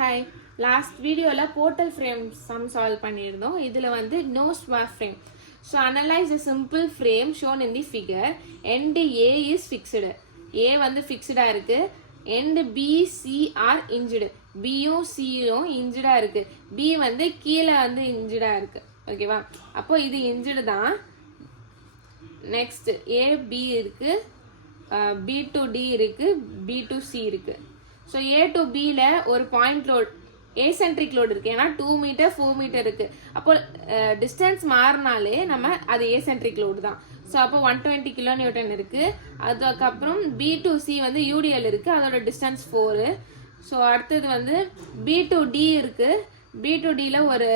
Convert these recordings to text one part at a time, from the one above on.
Hi, last video la portal frame sum solve பண்ணிருந்தோம். இதுல வந்து no swap frame. So analyze a simple frame shown in the figure. End A is fixed. A வந்து fixed இருக்கு. End B, C are injured. B யும் C யும் injured இருக்கு. B வந்து கீழ வந்து injured இருக்கு. ஓகேவா? அப்போ இது injured தான். Next A, B இருக்கு. B to D இருக்கு. B to C இருக்கு. So A to B ல ஒரு point load acentric load இருக்கு ஏன்னா 2 மீட்டர் 4 மீட்டர் இருக்கு அப்போ distance மாறினாலே நம்ம அது acentric load தான் ஸோ அப்போ 120 கிலோ நியூட்டன் இருக்கு அதுக்கப்புறம் B to C வந்து UDL இருக்கு அதோட distance 4 ஸோ அடுத்தது வந்து B to D இருக்கு B to D ல ஒரு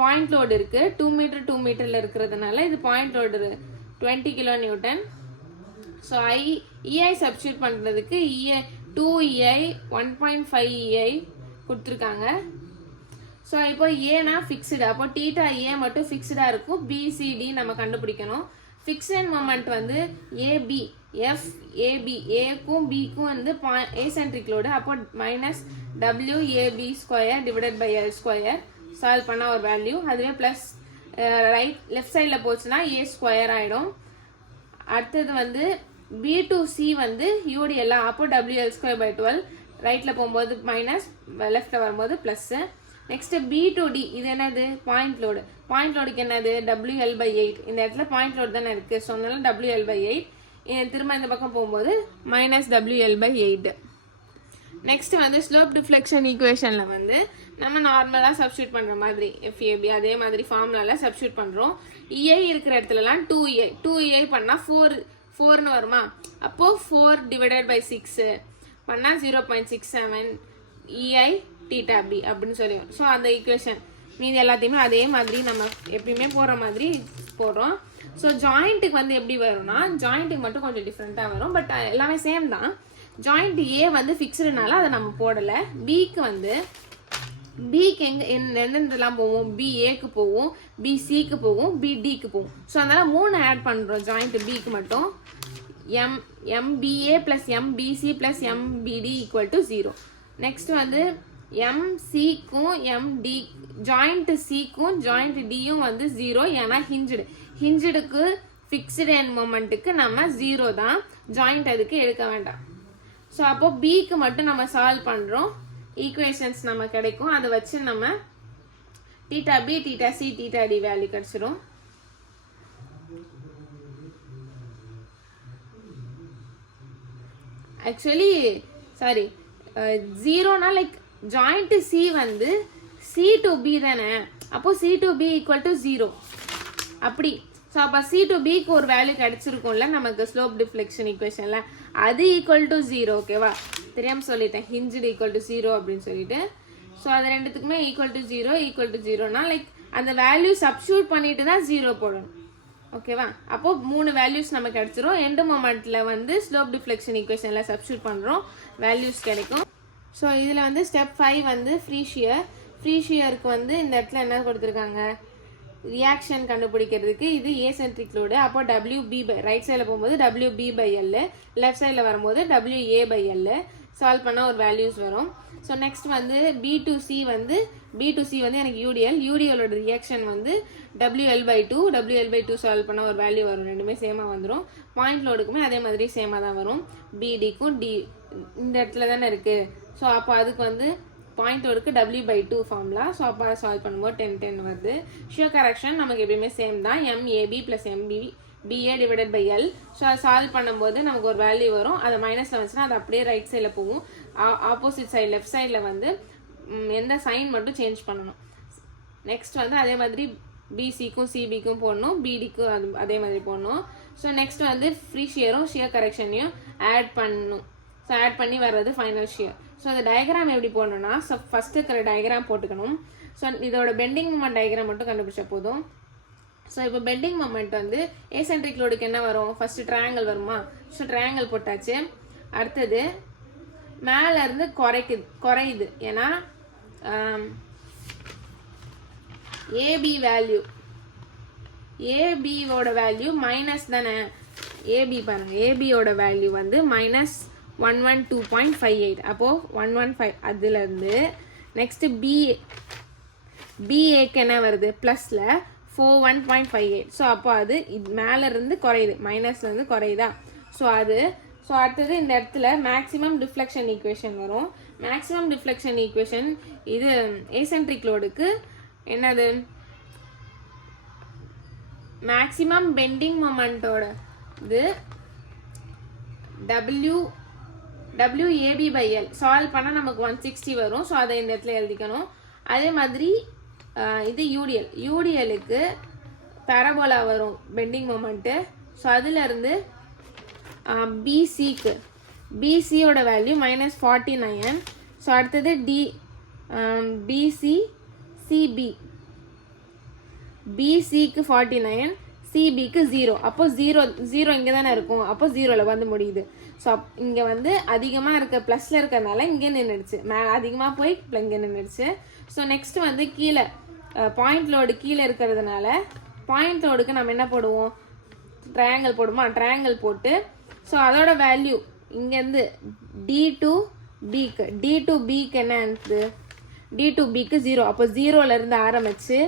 point load இருக்கு 2 மீட்டர் 2 மீட்டர்ல இருக்கிறதுனால இது point load 20 kilo Newton so EI substitute பண்ணுறதுக்கு EI 2EI 1.5 EI கொடுத்துருக்காங்க ஸோ இப்போ ஏனா ஃபிக்ஸ்டு அப்போ தீட்டா ஏ மட்டும் ஃபிக்ஸ்டாக இருக்கும் BCD நம்ம கண்டுபிடிக்கணும் ஃபிக்ஸ்ட் மொமெண்ட் வந்து AB F AB ஏக்கும் பிக்கும் வந்து ஏசென்ட்ரிக் லோடு அப்போ minus WAB square divided by L square solve பண்ணால் ஒரு வேல்யூ அதுவே ப்ளஸ் லெஃப்ட் சைடில் போச்சுன்னா A ஸ்கொயர் ஆகிடும் அடுத்தது வந்து B to C வந்து UDL அப்போ WL ஸ்கொயர் பை 12 ரைட்டில் போகும்போது மைனஸ் லெஃப்டில் வரும்போது plus next B to D இது என்னது பாயிண்ட் லோடுக்கு என்னது WL by 8 இந்த இடத்துல பாயிண்ட் லோடு தானே இருக்குது ஸோ அதனால WL by 8 திரும்ப இந்த பக்கம் போகும்போது மைனஸ் WL by 8 நெக்ஸ்ட் வந்து ஸ்லோப் டிஃப்ளெக்ஷன் ஈக்குவேஷனில் வந்து நம்ம நார்மலாக சப்ஸ்டியூட் பண்ணுற மாதிரி FAB அதே மாதிரி ஃபார்முலாவில் சப்ஸ்டியூட் பண்ணுறோம் EI இருக்கிற இடத்துலலாம் 2EI பண்ணால் 4ன்னு வருமா அப்போது 4 டிவைடட் பை 6 பண்ணால் 0.67 EI தீட்டா B அப்படின்னு சொல்லி ஸோ அந்த ஈக்குவேஷன் மீது எல்லாத்தையுமே அதே மாதிரி நம்ம எப்பயுமே போகிற மாதிரி போடுறோம் ஸோ ஜாயிண்ட்டுக்கு வந்து எப்படி வரும்னா ஜாயிண்ட்டுக்கு மட்டும் கொஞ்சம் டிஃப்ரெண்ட்டாக வரும் பட் எல்லாமே சேம் தான் ஜாயிண்ட் A வந்து ஃபிக்ஸ்டுனால அதை நம்ம போடலை பிக்கு வந்து பிக்கு எந்தெந்தெல்லாம் போவோம் BAக்கு போவோம் BCக்கு போவோம் BDக்கு போவோம் ஸோ அதனால் 3 ஆட் பண்ணுறோம் ஜாயிண்ட் பிக்கு மட்டும் MBA plus MBC plus MBD equal to 0 next வந்து MCக்கும் MD ஜாயிண்ட் Cக்கும் ஜாயிண்ட் Dயும் வந்து 0 ஏன்னா ஹிஞ்சுடுக்கு ஃபிக்ஸ்டு எண்ட் மொமெண்ட்டுக்கு நம்ம 0 தான் ஜாயிண்ட் அதுக்கு எடுக்க வேண்டாம் ஸோ அப்போ பிக்கு மட்டும் நம்ம சால்வ் பண்ணுறோம் ஈக்குவேஷன்ஸ் நம்ம கிடைக்கும் அதை வச்சு நம்ம theta B theta C theta D value கிடச்சிரும் ஆக்சுவலி சாரி 0னா லைக் ஜாயிண்ட் C வந்து C to B தானே அப்போ C to B equal to 0 அப்படி ஸோ அப்போ C to Bக்கு ஒரு வேல்யூ கிடைச்சிருக்கும்ல நமக்கு ஸ்லோப் டிஃப்ளெக்ஷன் ஈக்குவேஷனில் அது ஈக்குவல் டு 0 ஓகேவா தெரியாமல் சொல்லிட்டேன் ஹிஞ்சுடு ஈக்குவல் டு 0 அப்படின்னு சொல்லிட்டு ஸோ அது ரெண்டுத்துக்குமே ஈக்குவல் டு 0னா லைக் அந்த வேல்யூ சப்ஸ்டியூட் பண்ணிட்டு தான் 0 போடணும் ஓகேவா அப்போ 3 வேல்யூஸ் நமக்கு கிடைச்சிரும் எண்டு மொமெண்ட்டில் வந்து ஸ்லோப் டிஃப்ளெக்ஷன் ஈக்குவேஷனில் சப்ஸ்டியூட் பண்ணுறோம் வேல்யூஸ் கிடைக்கும் ஸோ இதில் வந்து ஸ்டெப் 5 வந்து ஃப்ரீ ஷியருக்கு வந்து இந்த இடத்துல என்ன கொடுத்துருக்காங்க ரியாக்ஷன் கண்டுபிடிக்கிறதுக்கு இது ஏசென்ட்ரிக் லோடு அப்போ WB பை ரைட் சைடில் போகும்போது WB பை L லெஃப்ட் சைடில் வரும்போது WA பை L சால்வ் பண்ணால் ஒரு வேல்யூஸ் வரும் ஸோ நெக்ஸ்ட் வந்து B to C வந்து எனக்கு UDLோட ரியாக்ஷன் வந்து WL by 2 சால்வ் பண்ணால் ஒரு வேல்யூ வரும் ரெண்டுமே சேமாக வந்துடும் பாயிண்ட் லோடுக்குமே அதே மாதிரி சேமாக தான் வரும் BDக்கும் D இந்த இடத்துல தானே இருக்குது ஸோ அப்போ அதுக்கு வந்து பாயிண்ட் லோடுக்கு W by 2 ஃபார்முலா ஸோ அப்போ அதை சால்வ் பண்ணும்போது 10 வருது ஷியர் கரெக்ஷன் நமக்கு எப்பயுமே சேம் தான் MAB plus MBA divided by L so அதை சால்வ் பண்ணும்போது நமக்கு ஒரு வேல்யூ வரும் அதை மைனஸில் வந்துச்சுன்னா அது அப்படியே ரைட் சைடில் போகும் ஆப்போசிட் சைடு லெஃப்ட் சைடில் வந்து எந்த சைன் மட்டும் சேஞ்ச் பண்ணணும் நெக்ஸ்ட் வந்து அதே மாதிரி BCக்கும் CBக்கும் போடணும் BDக்கும் அதே மாதிரி போடணும் ஸோ நெக்ஸ்ட் வந்து ஃப்ரீ ஷியரும் ஷியர் கரெக்ஷனையும் ஆட் பண்ணணும் ஸோ ஆட் பண்ணி வர்றது ஃபைனல் ஷியர் ஸோ அந்த டயக்ராம் எப்படி போடணும்னா ஸோ ஃபஸ்ட்டு இருக்கிற டயக்ராம் போட்டுக்கணும் ஸோ இதோட பெண்டிங் மொமெண்ட் டயக்ராம் மட்டும் கண்டுபிடிச்சா போதும் ஸோ இப்போ பெண்டிங் மொமெண்ட் வந்து ஏசென்ட்ரிக் லோடுக்கு என்ன வரும் ஃபஸ்ட்டு ட்ரையாங்கிள் வருமா ஸோ ட்ரையாங்கிள் போட்டாச்சு அடுத்தது மேலேருந்து குறையுது ஏன்னா ஏபியோட வேல்யூ மைனஸ் தானே AB பாருங்க ஏபியோட வேல்யூ வந்து -1 112.58. அப்போது 115 அதுலேருந்து நெக்ஸ்ட்டு பிஏக்கு என்ன வருது ப்ளஸில் 41.58. ஸோ அப்போ அது இது மேலேருந்து குறையுது, மைனஸ்லேருந்து குறையுதா. ஸோ அடுத்தது இந்த இடத்துல மேக்ஸிமம் டிஃப்ளெக்ஷன் ஈக்குவேஷன் வரும். மேக்ஸிமம் டிஃப்ளெக்ஷன் ஈக்குவேஷன் இது ஏசென்ட்ரிக் லோடுக்கு என்னது, மேக்ஸிமம் பெண்டிங் மொமெண்டோட இது WAB/L சால்வ் பண்ணால் நமக்கு 160 வரும். ஸோ அதை இந்த இடத்துல எழுதிக்கணும். அதே மாதிரி இது யூடிஎலுக்கு பேரபோலா வரும் பெண்டிங் மொமெண்ட்டு. ஸோ அதுலேருந்து பிசியோட வேல்யூ -49. ஸோ அடுத்தது பிசிக்கு 49, சிபிக்கு 0. அப்போ 0 இங்கே தானே இருக்கும். அப்போ 0ல் வந்து முடியுது. ஸோ இங்கே வந்து அதிகமாக இருக்க ப்ளஸில் இருக்கிறதுனால இங்கே நின்றுடுச்சு, அதிகமாக போய் இங்கே நின்றுடுச்சு. ஸோ நெக்ஸ்ட் வந்து கீழே பாயிண்ட் லோடு கீழே இருக்கிறதுனால பாயிண்ட் லோடுக்கு நம்ம என்ன போடுவோம், ட்ரையாங்கிள் போடுமா, ட்ரையாங்கிள் போட்டு ஸோ அதோட வேல்யூ இங்கேருந்து D2Bக்கு என்ன இருக்குது, D2Bக்கு 0. அப்போ 0லேருந்து ஆரம்பித்து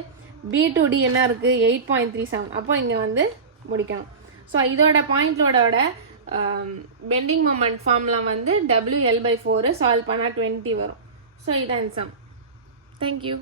B2D என்ன இருக்குது 8.37. அப்போ இங்கே வந்து முடிக்கணும். ஸோ இதோட பாயிண்ட் லோடோட பெண்டிங் மொமெண்ட் ஃபார்ம்லாம் வந்து WL/4 சால்வ் பண்ணால் 20 வரும். ஸோ இதான் சம். தேங்க்யூ.